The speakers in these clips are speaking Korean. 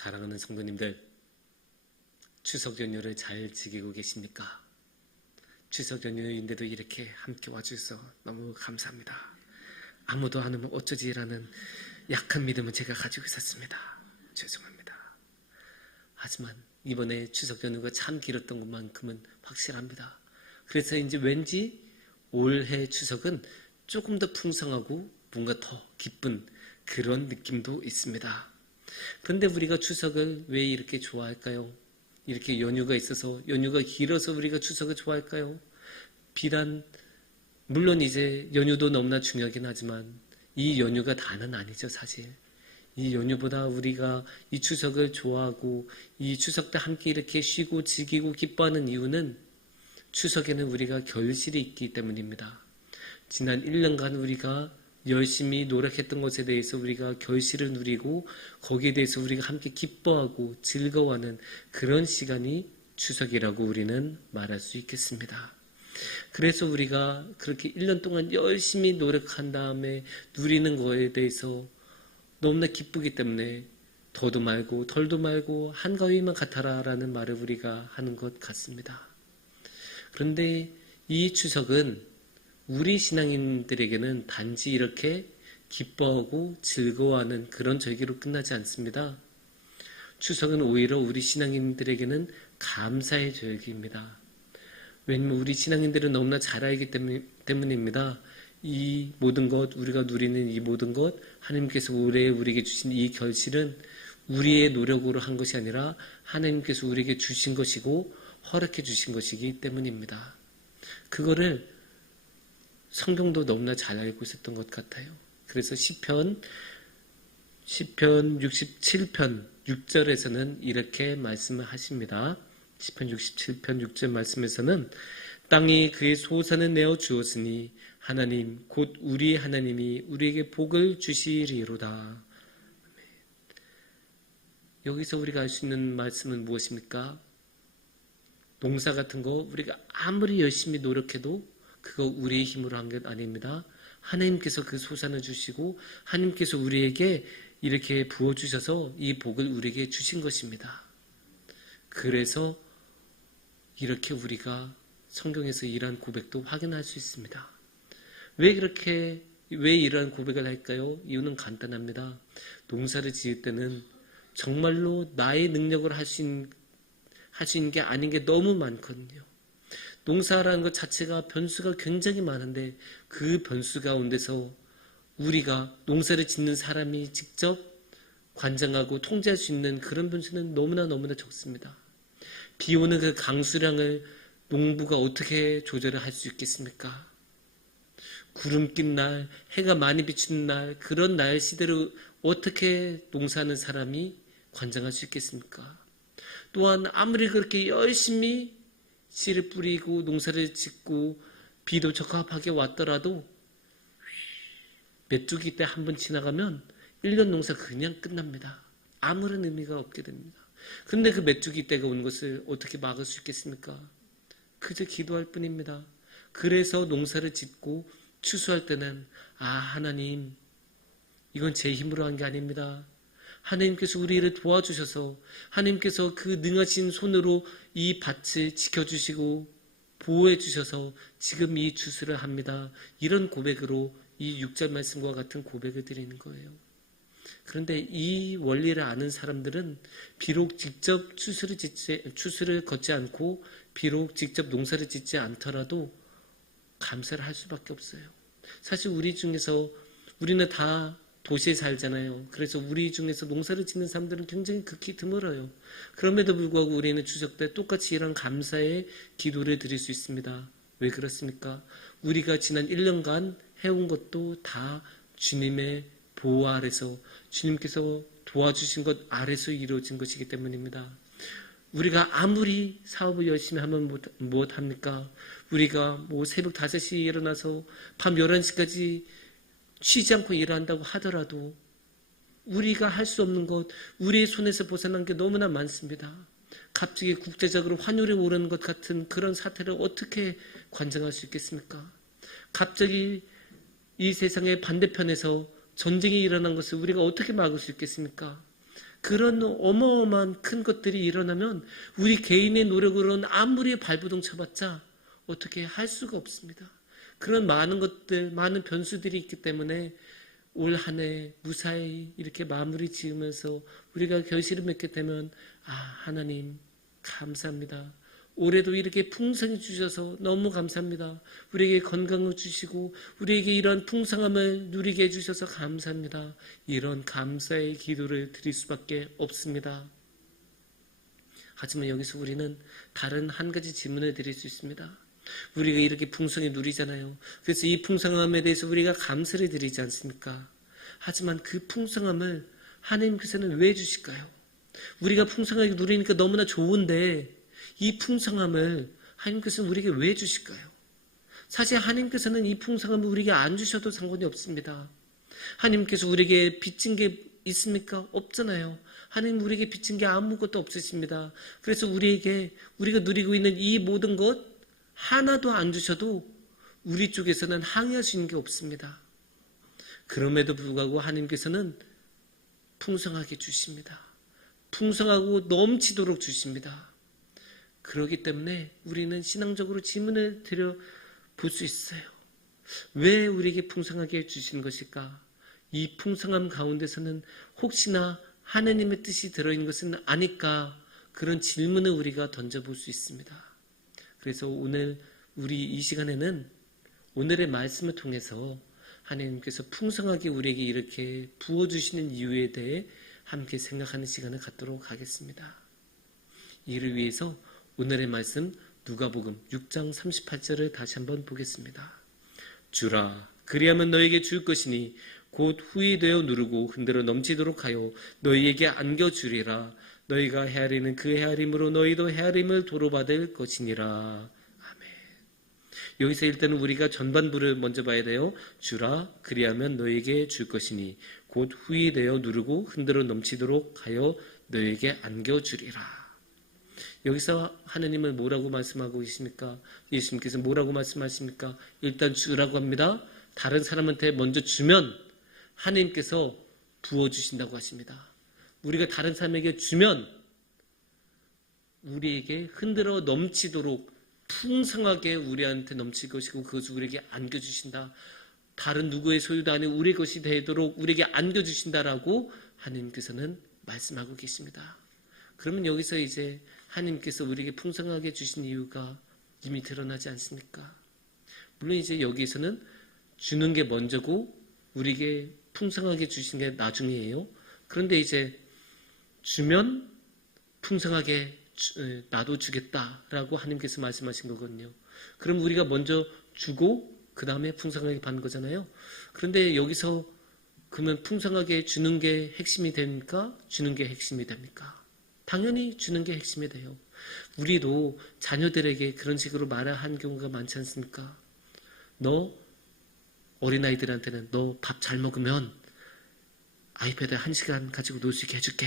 사랑하는 성도님들, 추석 연휴를 잘 지키고 계십니까? 추석 연휴인데도 이렇게 함께 와주셔서 너무 감사합니다. 아무도 안 오면 어쩌지라는 약한 믿음은 제가 가지고 있었습니다. 죄송합니다. 하지만 이번에 추석 연휴가 참 길었던 것만큼은 확실합니다. 그래서 이제 왠지 올해 추석은 조금 더 풍성하고 뭔가 더 기쁜 그런 느낌도 있습니다. 그런데 우리가 추석을 왜 이렇게 좋아할까요? 이렇게 연휴가 있어서, 연휴가 길어서 우리가 추석을 좋아할까요? 비단 물론 이제 연휴도 너무나 중요하긴 하지만 이 연휴가 다는 아니죠, 사실. 이 연휴보다 우리가 이 추석을 좋아하고 이 추석 때 함께 이렇게 쉬고 즐기고 기뻐하는 이유는 추석에는 우리가 결실이 있기 때문입니다. 지난 1년간 우리가 열심히 노력했던 것에 대해서 우리가 결실을 누리고 거기에 대해서 우리가 함께 기뻐하고 즐거워하는 그런 시간이 추석이라고 우리는 말할 수 있겠습니다. 그래서 우리가 그렇게 1년 동안 열심히 노력한 다음에 누리는 거에 대해서 너무나 기쁘기 때문에 더도 말고 덜도 말고 한가위만 같아라 라는 말을 우리가 하는 것 같습니다. 그런데 이 추석은 우리 신앙인들에게는 단지 이렇게 기뻐하고 즐거워하는 그런 절기로 끝나지 않습니다. 추석은 오히려 우리 신앙인들에게는 감사의 절기입니다. 왜냐하면 우리 신앙인들은 너무나 잘 알기 때문입니다. 이 모든 것, 우리가 누리는 이 모든 것, 하나님께서 올해 우리에게 주신 이 결실은 우리의 노력으로 한 것이 아니라 하나님께서 우리에게 주신 것이고 허락해 주신 것이기 때문입니다. 그거를 성경도 너무나 잘 알고 있었던 것 같아요. 그래서 시편 67편 6절에서는 이렇게 말씀을 하십니다. 시편 67편 6절 말씀에서는 땅이 그의 소산을 내어 주었으니 하나님 곧 우리 하나님이 우리에게 복을 주시리로다. 여기서 우리가 알 수 있는 말씀은 무엇입니까? 농사 같은 거 우리가 아무리 열심히 노력해도 그거 우리의 힘으로 한 것 아닙니다. 하나님께서 그 소산을 주시고 하나님께서 우리에게 이렇게 부어주셔서 이 복을 우리에게 주신 것입니다. 그래서 이렇게 우리가 성경에서 이러한 고백도 확인할 수 있습니다. 왜 이러한 고백을 할까요? 이유는 간단합니다. 농사를 지을 때는 정말로 나의 능력으로 할 수 있는 게 아닌 게 너무 많거든요. 농사라는 것 자체가 변수가 굉장히 많은데 그 변수 가운데서 우리가 농사를 짓는 사람이 직접 관장하고 통제할 수 있는 그런 변수는 너무나 적습니다. 비 오는 그 강수량을 농부가 어떻게 조절을 할 수 있겠습니까? 구름 낀 날, 해가 많이 비추는 날, 그런 날씨대로 어떻게 농사하는 사람이 관장할 수 있겠습니까? 또한 아무리 그렇게 열심히 씨를 뿌리고 농사를 짓고 비도 적합하게 왔더라도 메뚜기 때 한 번 지나가면 1년 농사 그냥 끝납니다. 아무런 의미가 없게 됩니다. 그런데 그 메뚜기 때가 오는 것을 어떻게 막을 수 있겠습니까? 그저 기도할 뿐입니다. 그래서 농사를 짓고 추수할 때는 하나님 이건 제 힘으로 한 게 아닙니다. 하나님께서 우리를 도와주셔서 하나님께서 그 능하신 손으로 이 밭을 지켜주시고 보호해 주셔서 지금 이 추수를 합니다. 이런 고백으로 이 6절 말씀과 같은 고백을 드리는 거예요. 그런데 이 원리를 아는 사람들은 비록 직접 추수를 걷지 않고 비록 직접 농사를 짓지 않더라도 감사를 할 수밖에 없어요. 사실 우리는 다 도시에 살잖아요. 그래서 우리 중에서 농사를 짓는 사람들은 굉장히 극히 드물어요. 그럼에도 불구하고 우리는 추석 때 똑같이 이런 감사의 기도를 드릴 수 있습니다. 왜 그렇습니까? 우리가 지난 1년간 해온 것도 다 주님의 보호 아래서 주님께서 도와주신 것 아래서 이루어진 것이기 때문입니다. 우리가 아무리 사업을 열심히 하면 무엇합니까? 우리가 새벽 5시에 일어나서 밤 11시까지 쉬지 않고 일한다고 하더라도 우리가 할 수 없는 것, 우리의 손에서 벗어난 게 너무나 많습니다. 갑자기 국제적으로 환율이 오르는 것 같은 그런 사태를 어떻게 관장할 수 있겠습니까? 갑자기 이 세상의 반대편에서 전쟁이 일어난 것을 우리가 어떻게 막을 수 있겠습니까? 그런 어마어마한 큰 것들이 일어나면 우리 개인의 노력으로는 아무리 발버둥 쳐봤자 어떻게 할 수가 없습니다. 그런 많은 것들, 많은 변수들이 있기 때문에 올 한 해 무사히 이렇게 마무리 지으면서 우리가 결실을 맺게 되면 하나님 감사합니다. 올해도 이렇게 풍성히 주셔서 너무 감사합니다. 우리에게 건강을 주시고 우리에게 이런 풍성함을 누리게 해주셔서 감사합니다. 이런 감사의 기도를 드릴 수밖에 없습니다. 하지만 여기서 우리는 다른 한 가지 질문을 드릴 수 있습니다. 우리가 이렇게 풍성히 누리잖아요. 그래서 이 풍성함에 대해서 우리가 감사를 드리지 않습니까? 하지만 그 풍성함을 하나님께서는 왜 주실까요? 우리가 풍성하게 누리니까 너무나 좋은데 이 풍성함을 하나님께서는 우리에게 왜 주실까요? 사실 하나님께서는 이 풍성함을 우리에게 안 주셔도 상관이 없습니다. 하나님께서 우리에게 빚진 게 있습니까? 없잖아요. 하나님 우리에게 빚진 게 아무것도 없으십니다. 그래서 우리가 누리고 있는 이 모든 것 하나도 안 주셔도 우리 쪽에서는 항의할 수 있는 게 없습니다. 그럼에도 불구하고 하나님께서는 풍성하게 주십니다. 풍성하고 넘치도록 주십니다. 그렇기 때문에 우리는 신앙적으로 질문을 드려볼 수 있어요. 왜 우리에게 풍성하게 주시는 것일까? 이 풍성함 가운데서는 혹시나 하나님의 뜻이 들어있는 것은 아닐까? 그런 질문을 우리가 던져볼 수 있습니다. 그래서 오늘 우리 이 시간에는 오늘의 말씀을 통해서 하나님께서 풍성하게 우리에게 이렇게 부어주시는 이유에 대해 함께 생각하는 시간을 갖도록 하겠습니다. 이를 위해서 오늘의 말씀 누가복음 6장 38절을 다시 한번 보겠습니다. 주라 그리하면 너에게 줄 것이니 곧 후히 되어 누르고 흔들어 넘치도록 하여 너희에게 안겨주리라. 너희가 헤아리는 그 헤아림으로 너희도 헤아림을 도로받을 것이니라. 아멘. 여기서 일단은 우리가 전반부를 먼저 봐야 돼요. 주라 그리하면 너희에게 줄 것이니 곧 후히 되어 누르고 흔들어 넘치도록 하여 너희에게 안겨주리라. 여기서 하나님은 뭐라고 말씀하고 계십니까? 예수님께서 뭐라고 말씀하십니까? 일단 주라고 합니다. 다른 사람한테 먼저 주면 하나님께서 부어주신다고 하십니다. 우리가 다른 사람에게 주면 우리에게 흔들어 넘치도록 풍성하게 우리한테 넘칠 것이고 그것을 우리에게 안겨주신다. 다른 누구의 소유도 아닌 우리 것이 되도록 우리에게 안겨주신다라고 하나님께서는 말씀하고 계십니다. 그러면 여기서 이제 하나님께서 우리에게 풍성하게 주신 이유가 이미 드러나지 않습니까? 물론 이제 여기에서는 주는 게 먼저고 우리에게 풍성하게 주신 게 나중이에요. 그런데 이제 주면 풍성하게 나도 주겠다라고 하나님께서 말씀하신 거거든요. 그럼 우리가 먼저 주고 그 다음에 풍성하게 받는 거잖아요. 그런데 여기서 그러면 풍성하게 주는 게 핵심이 됩니까? 주는 게 핵심이 됩니까? 당연히 주는 게 핵심이 돼요. 우리도 자녀들에게 그런 식으로 말을 한 경우가 많지 않습니까? 너 어린아이들한테는 너 밥 잘 먹으면 아이패드 1시간 가지고 놀 수 있게 해줄게.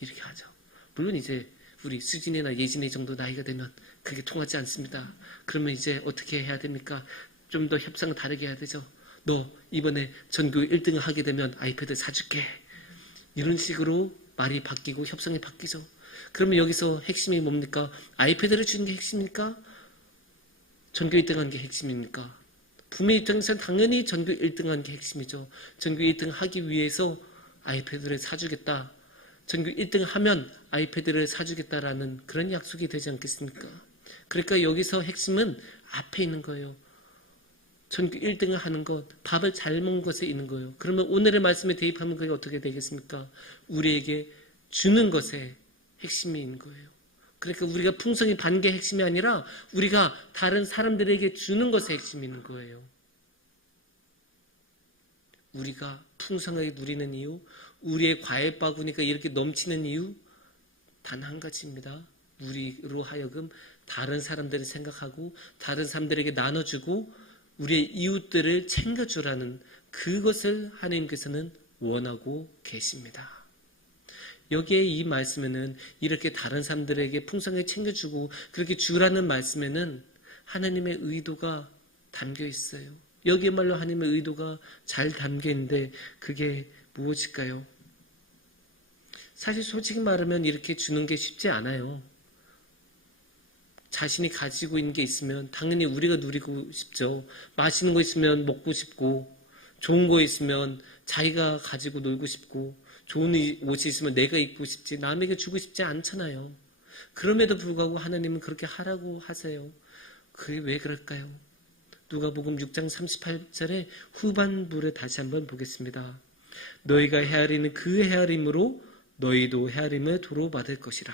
이렇게 하죠. 물론 이제 우리 수진이나 예진이 정도 나이가 되면 그게 통하지 않습니다. 그러면 이제 어떻게 해야 됩니까? 좀 더 협상을 다르게 해야 되죠. 너 이번에 전교 1등을 하게 되면 아이패드 사줄게. 이런 식으로 말이 바뀌고 협상이 바뀌죠. 그러면 여기서 핵심이 뭡니까? 아이패드를 주는 게 핵심입니까? 전교 1등 하는 게 핵심입니까? 부모 입장에서는 당연히 전교 1등 하는 게 핵심이죠. 전교 1등 하기 위해서 아이패드를 사주겠다. 전교 1등 하면 아이패드를 사주겠다라는 그런 약속이 되지 않겠습니까? 그러니까 여기서 핵심은 앞에 있는 거예요. 전교 1등을 하는 것, 밥을 잘 먹는 것에 있는 거예요. 그러면 오늘의 말씀에 대입하면 그게 어떻게 되겠습니까? 우리에게 주는 것에 핵심이 있는 거예요. 그러니까 우리가 풍성히 받는 게 핵심이 아니라 우리가 다른 사람들에게 주는 것에 핵심이 있는 거예요. 우리가 풍성하게 누리는 이유, 우리의 과일 바구니가 이렇게 넘치는 이유 단 한 가지입니다. 우리로 하여금 다른 사람들을 생각하고 다른 사람들에게 나눠주고 우리의 이웃들을 챙겨주라는 그것을 하나님께서는 원하고 계십니다. 여기에 이 말씀에는 이렇게 다른 사람들에게 풍성하게 챙겨주고 그렇게 주라는 말씀에는 하나님의 의도가 담겨 있어요. 여기에말로 하나님의 의도가 잘 담겨 있는데 그게 무엇일까요? 사실 솔직히 말하면 이렇게 주는 게 쉽지 않아요. 자신이 가지고 있는 게 있으면 당연히 우리가 누리고 싶죠. 맛있는 거 있으면 먹고 싶고, 좋은 거 있으면 자기가 가지고 놀고 싶고, 좋은 옷이 있으면 내가 입고 싶지, 남에게 주고 싶지 않잖아요. 그럼에도 불구하고 하나님은 그렇게 하라고 하세요. 그게 왜 그럴까요? 누가복음 6장 38절의 후반부를 다시 한번 보겠습니다. 너희가 헤아리는 그 헤아림으로 너희도 헤아림을 도로 받을 것이라.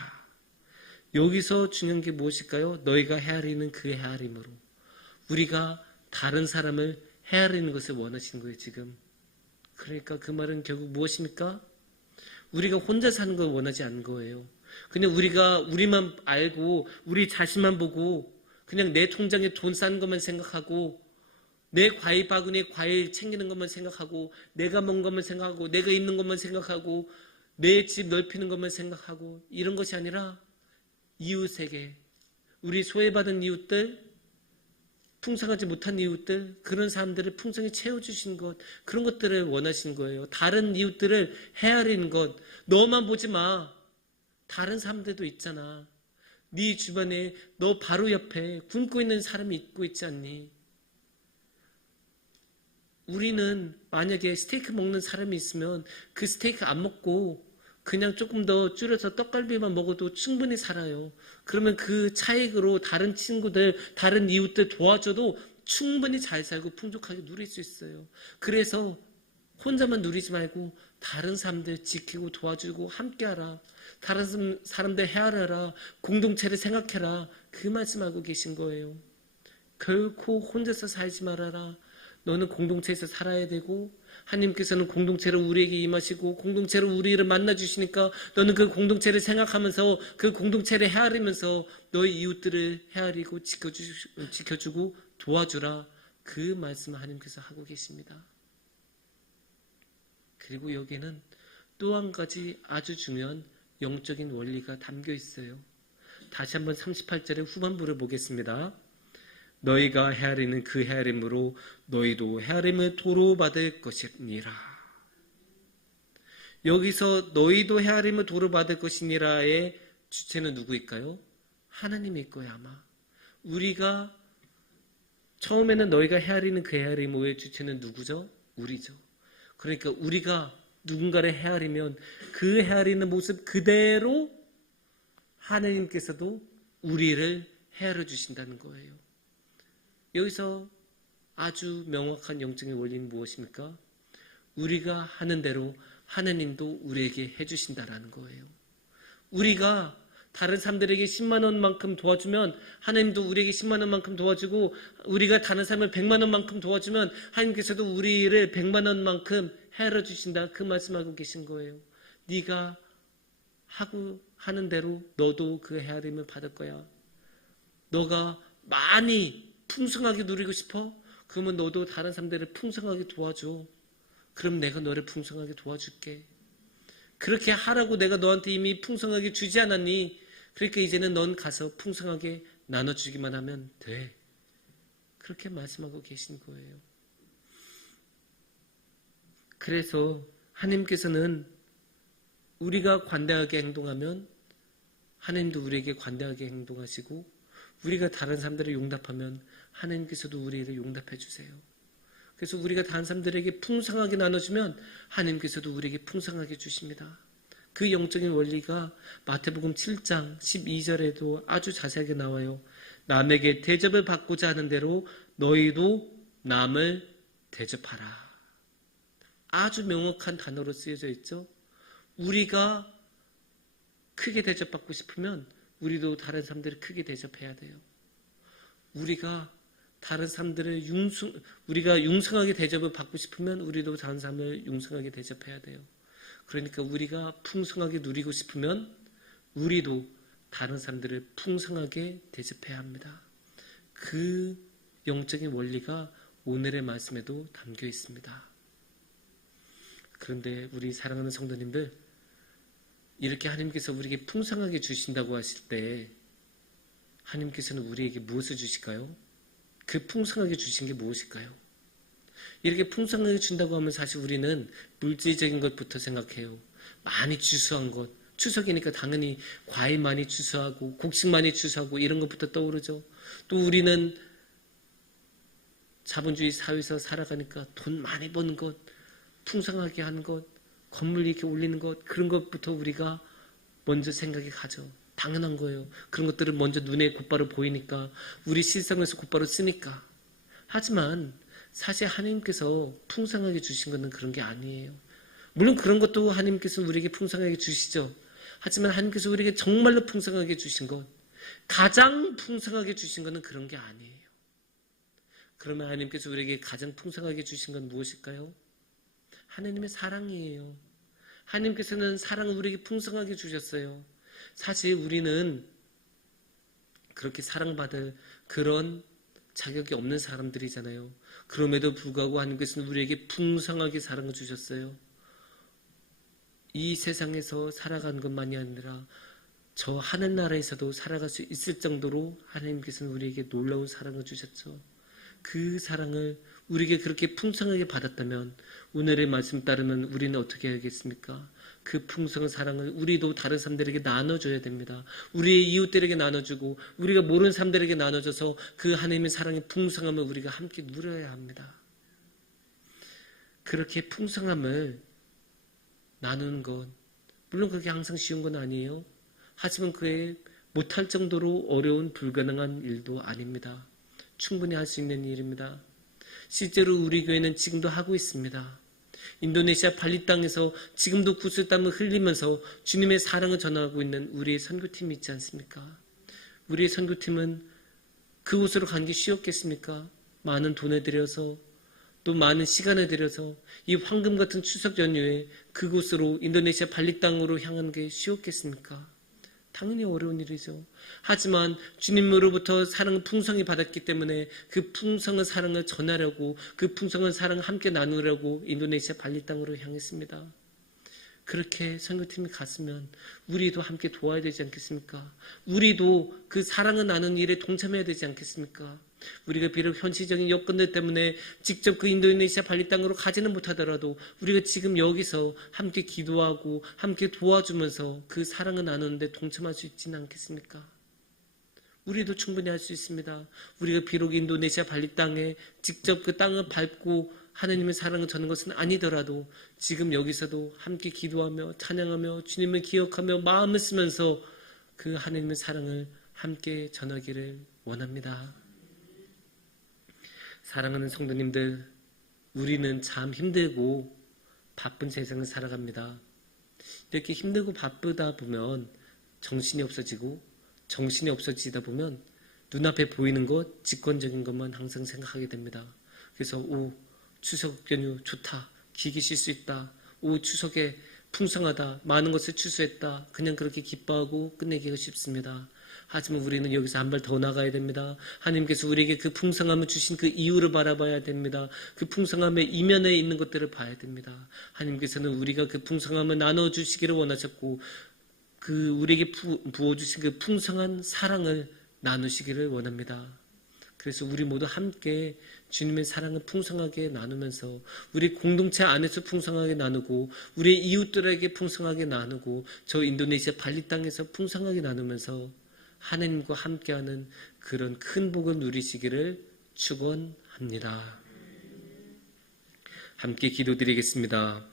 여기서 중요한 게 무엇일까요? 너희가 헤아리는 그 헤아림으로. 우리가 다른 사람을 헤아리는 것을 원하시는 거예요, 지금. 그러니까 그 말은 결국 무엇입니까? 우리가 혼자 사는 걸 원하지 않는 거예요. 그냥 우리가 우리만 알고 우리 자신만 보고 그냥 내 통장에 돈 쌓는 것만 생각하고 내 과일 바구니에 과일 챙기는 것만 생각하고 내가 먹는 것만 생각하고 내가 입는 것만 생각하고 내 집 넓히는 것만 생각하고 이런 것이 아니라 이웃에게 우리 소외받은 이웃들, 풍성하지 못한 이웃들, 그런 사람들을 풍성히 채워주시는 것, 그런 것들을 원하시는 거예요. 다른 이웃들을 헤아리는 것. 너만 보지 마. 다른 사람들도 있잖아. 네 주변에 너 바로 옆에 굶고 있는 사람이 있고 있지 않니? 우리는 만약에 스테이크 먹는 사람이 있으면 그 스테이크 안 먹고 그냥 조금 더 줄여서 떡갈비만 먹어도 충분히 살아요. 그러면 그 차익으로 다른 친구들, 다른 이웃들 도와줘도 충분히 잘 살고 풍족하게 누릴 수 있어요. 그래서 혼자만 누리지 말고 다른 사람들 지키고 도와주고 함께하라. 다른 사람들 헤아려라. 공동체를 생각해라. 그 말씀하고 계신 거예요. 결코 혼자서 살지 말아라. 너는 공동체에서 살아야 되고 하나님께서는 공동체로 우리에게 임하시고 공동체로 우리를 만나주시니까 너는 그 공동체를 생각하면서 그 공동체를 헤아리면서 너의 이웃들을 헤아리고 지켜주고 도와주라. 그 말씀을 하나님께서 하고 계십니다. 그리고 여기에는 또 한 가지 아주 중요한 영적인 원리가 담겨 있어요. 다시 한번 38절의 후반부를 보겠습니다. 너희가 헤아리는 그 헤아림으로 너희도 헤아림을 도로 받을 것이니라. 여기서 너희도 헤아림을 도로 받을 것이니라의 주체는 누구일까요? 하나님일 거예요, 아마. 우리가 처음에는 너희가 헤아리는 그 헤아림의 주체는 누구죠? 우리죠. 그러니까 우리가 누군가를 헤아리면 그 헤아리는 모습 그대로 하나님께서도 우리를 헤아려 주신다는 거예요. 여기서 아주 명확한 영적인 원리는 무엇입니까? 우리가 하는 대로 하나님도 우리에게 해주신다라는 거예요. 우리가 다른 사람들에게 10만 원만큼 도와주면 하나님도 우리에게 10만 원만큼 도와주고 우리가 다른 사람을 100만 원만큼 도와주면 하나님께서도 우리를 100만 원만큼 헤아려 주신다. 그 말씀하고 계신 거예요. 네가 하는 대로 너도 그 헤아림을 받을 거야. 너가 많이 풍성하게 누리고 싶어? 그러면 너도 다른 사람들을 풍성하게 도와줘. 그럼 내가 너를 풍성하게 도와줄게. 그렇게 하라고 내가 너한테 이미 풍성하게 주지 않았니? 그러니까 이제는 넌 가서 풍성하게 나눠주기만 하면 돼. 그렇게 말씀하고 계신 거예요. 그래서 하나님께서는 우리가 관대하게 행동하면 하나님도 우리에게 관대하게 행동하시고 우리가 다른 사람들을 용납하면 하나님께서도 우리를 용납해 주세요. 그래서 우리가 다른 사람들에게 풍성하게 나눠주면 하나님께서도 우리에게 풍성하게 주십니다. 그 영적인 원리가 마태복음 7장 12절에도 아주 자세하게 나와요. 남에게 대접을 받고자 하는 대로 너희도 남을 대접하라. 아주 명확한 단어로 쓰여져 있죠. 우리가 크게 대접받고 싶으면 우리도 다른 사람들을 크게 대접해야 돼요. 우리가 다른 사람들을 우리가 융성하게 대접을 받고 싶으면 우리도 다른 사람을 융성하게 대접해야 돼요. 그러니까 우리가 풍성하게 누리고 싶으면 우리도 다른 사람들을 풍성하게 대접해야 합니다. 그 영적인 원리가 오늘의 말씀에도 담겨 있습니다. 그런데 우리 사랑하는 성도님들, 이렇게 하나님께서 우리에게 풍성하게 주신다고 하실 때 하나님께서는 우리에게 무엇을 주실까요? 그 풍성하게 주신 게 무엇일까요? 이렇게 풍성하게 준다고 하면 사실 우리는 물질적인 것부터 생각해요. 많이 주수한 것, 추석이니까 당연히 과일 많이 추수하고 곡식 많이 추수하고 이런 것부터 떠오르죠. 또 우리는 자본주의 사회에서 살아가니까 돈 많이 버는 것, 풍성하게 하는 것, 건물 이렇게 올리는 것, 그런 것부터 우리가 먼저 생각이 가죠. 당연한 거예요. 그런 것들은 먼저 눈에 곧바로 보이니까 우리 실생활에서 곧바로 쓰니까. 하지만 사실 하나님께서 풍성하게 주신 것은 그런 게 아니에요. 물론 그런 것도 하나님께서 우리에게 풍성하게 주시죠. 하지만 하나님께서 우리에게 정말로 풍성하게 주신 것, 가장 풍성하게 주신 것은 그런 게 아니에요. 그러면 하나님께서 우리에게 가장 풍성하게 주신 건 무엇일까요? 하나님의 사랑이에요. 하나님께서는 사랑을 우리에게 풍성하게 주셨어요. 사실 우리는 그렇게 사랑받을 그런 자격이 없는 사람들이잖아요. 그럼에도 불구하고 하나님께서는 우리에게 풍성하게 사랑을 주셨어요. 이 세상에서 살아가는 것만이 아니라 저 하늘나라에서도 살아갈 수 있을 정도로 하나님께서는 우리에게 놀라운 사랑을 주셨죠. 그 사랑을 우리에게 그렇게 풍성하게 받았다면 오늘의 말씀 따르면 우리는 어떻게 해야겠습니까? 그 풍성한 사랑을 우리도 다른 사람들에게 나눠줘야 됩니다. 우리의 이웃들에게 나눠주고 우리가 모르는 사람들에게 나눠줘서 그 하나님의 사랑의 풍성함을 우리가 함께 누려야 합니다. 그렇게 풍성함을 나누는 것, 물론 그게 항상 쉬운 건 아니에요. 하지만 그게 못할 정도로 어려운 불가능한 일도 아닙니다. 충분히 할 수 있는 일입니다. 실제로 우리 교회는 지금도 하고 있습니다. 인도네시아 발리 땅에서 지금도 구슬땀을 흘리면서 주님의 사랑을 전하고 있는 우리의 선교팀이 있지 않습니까? 우리의 선교팀은 그곳으로 간 게 쉬웠겠습니까? 많은 돈을 들여서 또 많은 시간을 들여서 이 황금 같은 추석 연휴에 그곳으로 인도네시아 발리 땅으로 향하는 게 쉬웠겠습니까? 당연히 어려운 일이죠. 하지만 주님으로부터 사랑을 풍성히 받았기 때문에 그 풍성한 사랑을 전하려고 그 풍성한 사랑을 함께 나누려고 인도네시아 발리 땅으로 향했습니다. 그렇게 선교팀이 갔으면 우리도 함께 도와야 되지 않겠습니까? 우리도 그 사랑을 나누는 일에 동참해야 되지 않겠습니까? 우리가 비록 현실적인 여건들 때문에 직접 그 인도네시아 발리 땅으로 가지는 못하더라도 우리가 지금 여기서 함께 기도하고 함께 도와주면서 그 사랑을 나누는데 동참할 수 있지는 않겠습니까? 우리도 충분히 할 수 있습니다. 우리가 비록 인도네시아 발리 땅에 직접 그 땅을 밟고 하나님의 사랑을 전하는 것은 아니더라도 지금 여기서도 함께 기도하며 찬양하며 주님을 기억하며 마음을 쓰면서 그 하나님의 사랑을 함께 전하기를 원합니다. 사랑하는 성도님들, 우리는 참 힘들고 바쁜 세상을 살아갑니다. 이렇게 힘들고 바쁘다 보면 정신이 없어지다 보면 눈앞에 보이는 것, 직관적인 것만 항상 생각하게 됩니다. 그래서 추석 연휴 좋다, 길게 쉴 수 있다, 추석에 풍성하다, 많은 것을 추수했다, 그냥 그렇게 기뻐하고 끝내기가 쉽습니다. 하지만 우리는 여기서 한 발 더 나가야 됩니다. 하나님께서 우리에게 그 풍성함을 주신 그 이유를 바라봐야 됩니다. 그 풍성함의 이면에 있는 것들을 봐야 됩니다. 하나님께서는 우리가 그 풍성함을 나눠주시기를 원하셨고 그 우리에게 부어주신 그 풍성한 사랑을 나누시기를 원합니다. 그래서 우리 모두 함께 주님의 사랑을 풍성하게 나누면서 우리 공동체 안에서 풍성하게 나누고 우리의 이웃들에게 풍성하게 나누고 저 인도네시아 발리 땅에서 풍성하게 나누면서 하나님과 함께하는 그런 큰 복을 누리시기를 축원합니다. 함께 기도드리겠습니다.